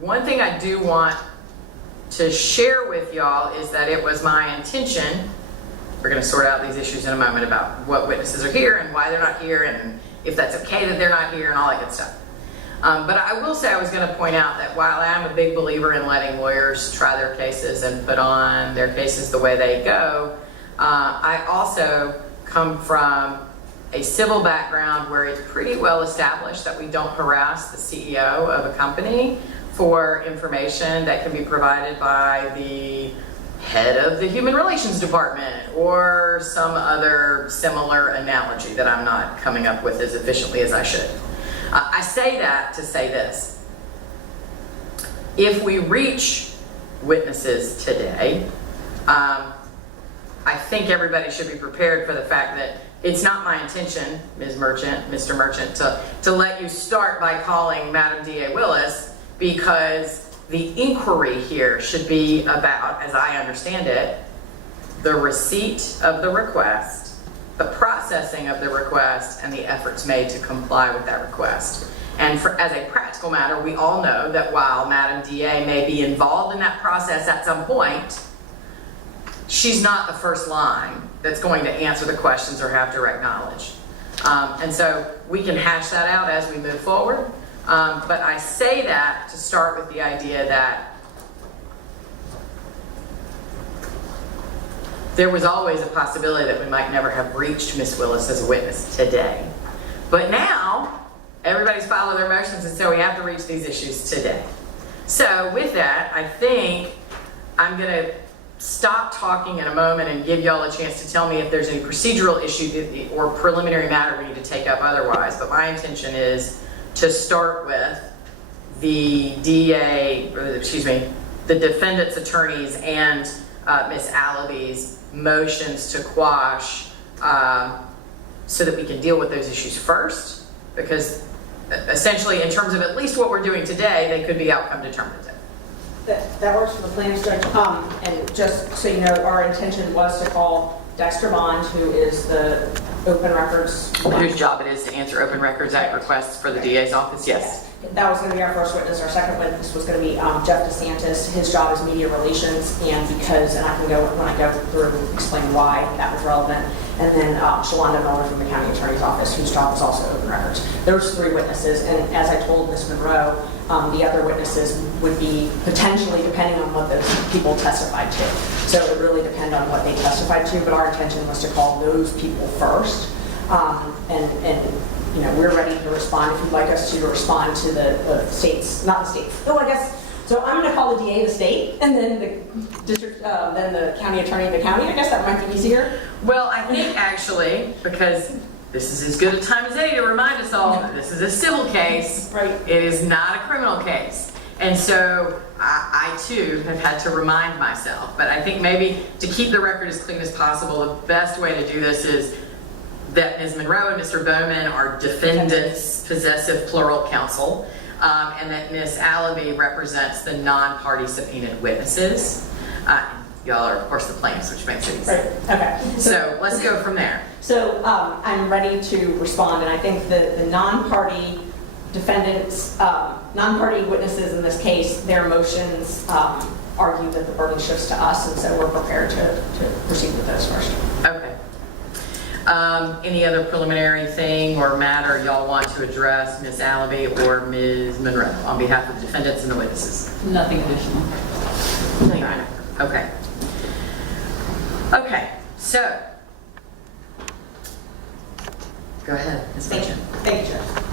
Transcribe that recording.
One thing I do want to share with y'all is that it was my intention, we're going to sort out these issues in a moment about what witnesses are here and why they're not here and if that's okay that they're not here and all that good stuff. But I will say I was going to point out that while I'm a big believer in letting lawyers try their cases and put on their cases the way they go, I also come from a civil background where it's pretty well established that we don't harass the CEO of a company for information that can be provided by the head of the human relations department or some other similar analogy that I'm not coming up with as efficiently as I should. I say that to say this. If we reach witnesses today, I think everybody should be prepared for the fact that it's not my intention, Ms. Merchant, Mr. Merchant, to let you start by calling Madam D.A. Willis, because the inquiry here should be about, as I understand it, the receipt of the request, the processing of the request, and the efforts made to comply with that request. And as a practical matter, we all know that while Madam D.A. may be involved in that process at some point, she's not the first line that's going to answer the questions or have direct knowledge. And so we can hash that out as we move forward. But I say that to start with the idea that there was always a possibility that we might never have reached Ms. Willis as a witness today. But now, everybody's filed their motions, and so we have to reach these issues today. So with that, I think I'm going to stop talking in a moment and give y'all a chance to tell me if there's any procedural issue or preliminary matter we need to take up otherwise. But my intention is to start with the the defendant's attorneys and Ms. Allaby's motions to quash so that we can deal with those issues first, because essentially in terms of at least what we're doing today, they could be outcome determinative. That works for the plans, Judge. And just so you know, our intention was to call Dexter Bond, who is the open records. Whose job it is to answer Open Records Act requests for the DA's office, yes. That was going to be our first witness. Our second witness was going to be Jeff DeSantis. His job is media relations, and I can go, when I go through, explain why that was relevant. And then Shalonda Miller from the county attorney's office, whose job is also open records. Those three witnesses, and as I told Ms. Monroe, the other witnesses would be potentially, depending on what those people testified to. So it would really depend on what they testified to, but our intention was to call those people first. And you know, we're ready to respond if you'd like us to respond to the states, not the states. Oh, I guess, so I'm going to call the DA the state, and then the district, then the county attorney the county. I guess that might be easier. Well, I think actually, because this is as good a time as any to remind us all that this is a civil case. Right. It is not a criminal case. And so I too have had to remind myself, but I think maybe to keep the record as clean as possible, the best way to do this is that Ms. Monroe and Mr. Bowman are defendants, possessive plural counsel, and that Ms. Allaby represents the non-party subpoenaed witnesses. Y'all are, of course, the plaintiffs, which makes it easy. Right. Okay. So let's go from there. So I'm ready to respond, and I think the non-party defendants, non-party witnesses in this case, their motions argue that the burden shifts to us, and so we're prepared to proceed with those first. Okay. Any other preliminary thing or matter y'all want to address, Ms. Allaby or Ms. Monroe, on behalf of the defendants and the witnesses? Nothing additional. Okay. Okay, so go ahead, Ms. Merchant. Thank you, Judge.